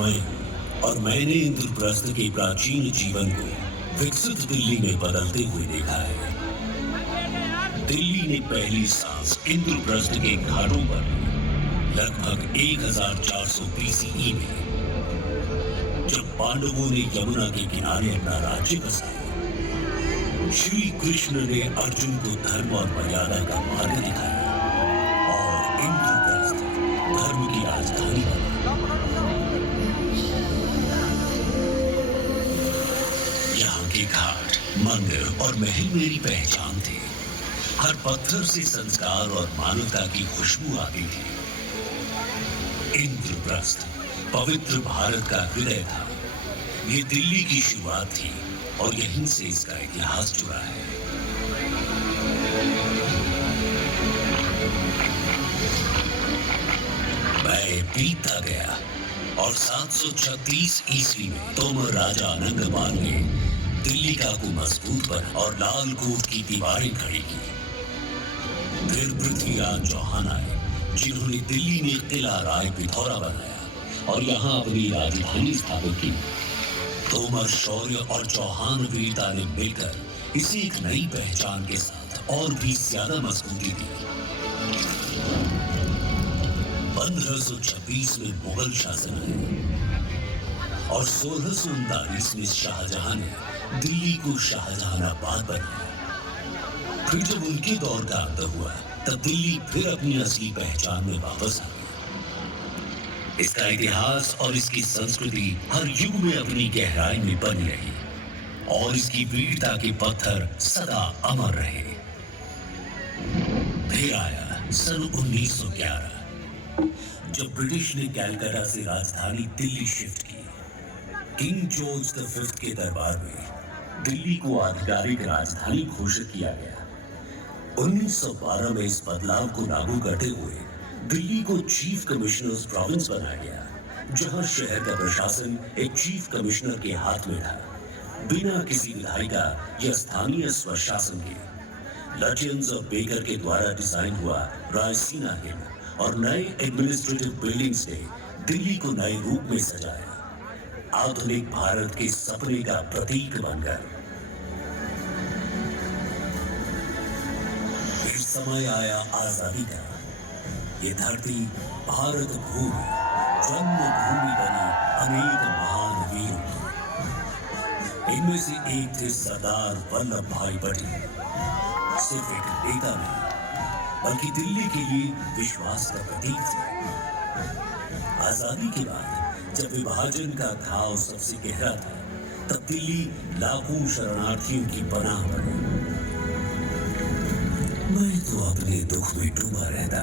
समय और मैंने इंद्रप्रस्थ के प्राचीन जीवन को विकसित दिल्ली में बदलते हुए देखा है। दिल्ली ने पहली सांस इंद्रप्रस्थ के घाटों पर लगभग 1400 BCE में, जब पांडवों ने यमुना के किनारे अपना राज्य बसाया। श्री कृष्ण ने अर्जुन को धर्म और मर्यादा का मार्ग दिखाया और इंद्रप्रस्थ धर्म की राजधानी बना। यहाँ के घाट, मंदिर और महल मेरी पहचान थे। हर पत्थर से संस्कार और मानवता की खुशबू आती थी। इंद्रप्रस्थ पवित्र भारत का हृदय था। ये दिल्ली की शुरुआत थी और यहीं से इसका इतिहास जुड़ा है। मैं बीतता गया और 736 ईस्वी में तोमर राजा आनंदपाल ने दिल्ली का को मजबूत बना और लाल कोट की दीवारें खड़ी की। फिर पृथ्वीराज चौहान आए, जिन्होंने दिल्ली में किला राय पिथौरा बनाया और यहाँ अपनी राजधानी स्थापित की। तोमर शौर्य और चौहान वीरता ने मिलकर इसे एक नई पहचान के साथ और भी ज्यादा मजबूती दी। 1526 में मुगल शासन आया और 1639 में शाहजहां ने दिल्ली को शाहजहानाबाद बनाया। फिर जब उनके दौर का अंत हुआ, तब दिल्ली फिर अपनी असली पहचान में वापस आ गई। इसका इतिहास और इसकी संस्कृति हर युग में अपनी गहराई में बनी रही और इसकी वीरता के पत्थर सदा अमर रहे। फिर आया सन 1911, जब ब्रिटिश ने कलकत्ता से राजधानी दिल्ली शिफ्ट की। किंग जॉर्ज V के दरबार में दिल्ली को आधिकारिक राजधानी घोषित किया गया। 1912 में इस बदलाव को लागू करते हुए दिल्ली को चीफ कमिश्नर्स प्रोविंस बनाया गया, जहां शहर का प्रशासन एक चीफ कमिश्नर के हाथ में था, बिना किसी विधायिका या स्थानीय स्वशासन के। लचियंस और बेकर के द्वारा डिजाइन हुआ रायसीना हिल और नए एडमिनिस्ट्रेटिव बिल्डिंग्स ने दिल्ली को नए रूप में सजाया, आधुनिक भारत के सपने का प्रतीक बनकर। फिर समय आया आजादी का। ये धरती भारत भूमि, जन्मभूमि बनी अनेक महान वीरों की। इनमें से एक थे सरदार वल्लभ भाई पटेल। सिर्फ एक नेता नहीं, बल्कि दिल्ली के लिए विश्वास का प्रतीक थे। आजादी के बाद जब विभाजन का घाव सबसे गहरा था, तब दिल्ली लाखों शरणार्थियों की पनाह बनी। मैं तो अपने दुख में डूबा रहता,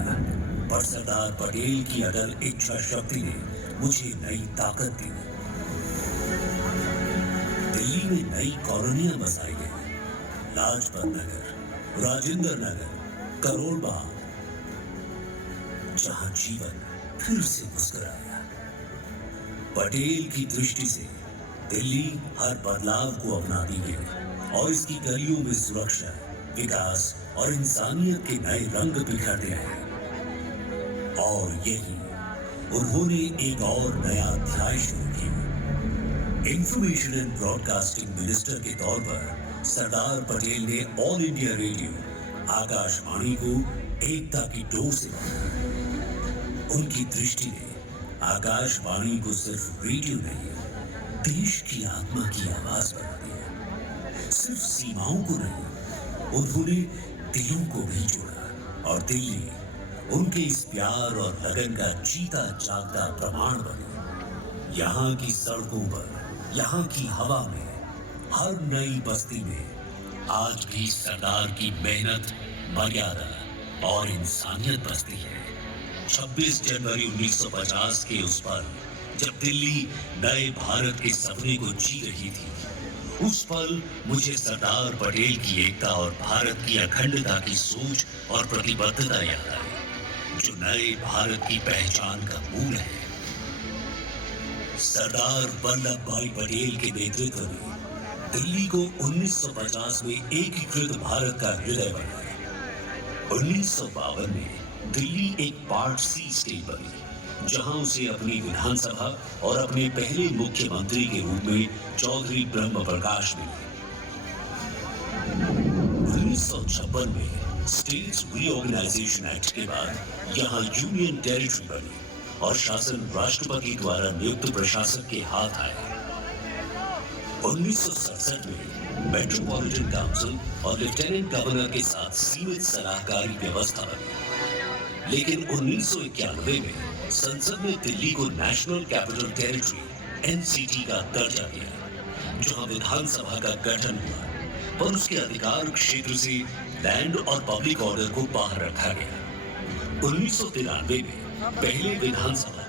पर सरदार पटेल की अटल इच्छा शक्ति ने मुझे नई ताकत दी। दिल्ली में नई कॉलोनियां बसाई गई, लाजपत नगर, राजेंद्र नगर, करोल बाग, जहां जीवन फिर से मुस्कुराया। पटेल की दृष्टि से दिल्ली हर बदलाव को अपनाती गई और इसकी गलियों में सुरक्षा, विकास और इंसानियत के नए रंग बिखरते रहे। और यही उन्होंने एक और नया अध्याय शुरू किया। इंफॉर्मेशन एंड ब्रॉडकास्टिंग मिनिस्टर के तौर पर सरदार पटेल ने ऑल इंडिया रेडियो आकाशवाणी को एकता की डोर से बांधा। उनकी दृष्टि ने आकाशवाणी को सिर्फ रेडियो नहीं, देश की आत्मा की आवाज बना दिया। सिर्फ सीमाओं को नहीं, उन्होंने दिलों को भी जोड़ा और दिल्ली उनके इस प्यार और लगन का जीता जागता प्रमाण बनी। यहाँ की सड़कों पर, यहाँ की हवा में, हर नई बस्ती में आज भी सरदार की मेहनत, मर्यादा और इंसानियत बसती है। 26 जनवरी 1950 के उस पल, जब दिल्ली नए भारत के सपने को जी रही थी, उस पल मुझे सरदार पटेल की एकता और भारत की अखंडता की सोच और प्रतिबद्धता याद आई, जो नए भारत की पहचान का मूल है। सरदार वल्लभ भाई पटेल के नेतृत्व में दिल्ली को 1950 में एकीकृत भारत का हृदय बनाया। 1952 में दिल्ली एक पार्ट सी स्टेट बनी, जहां उसे अपनी विधानसभा और अपने पहले मुख्यमंत्री के रूप में चौधरी ब्रह्म प्रकाश मिले। 1956 में स्टेट्स रीऑर्गेनाइजेशन एक्ट के बाद यहां यूनियन टेरिटरी बनी और शासन राष्ट्रपति द्वारा नियुक्त प्रशासक के हाथ आया। 1967 में मेट्रोपॉलिटन काउंसिल और लेफ्टिनेंट गवर्नर के साथ सीमित सलाहकारी व्यवस्था बनी, लेकिन 1991 में संसद ने दिल्ली को नेशनल कैपिटल टेरिटरी एनसीटी का दर्जा दिया, जहां विधानसभा का गठन हुआ, पर उसके अधिकार क्षेत्र से लैंड और पब्लिक ऑर्डर को बाहर रखा गया। 1993 में पहले विधानसभा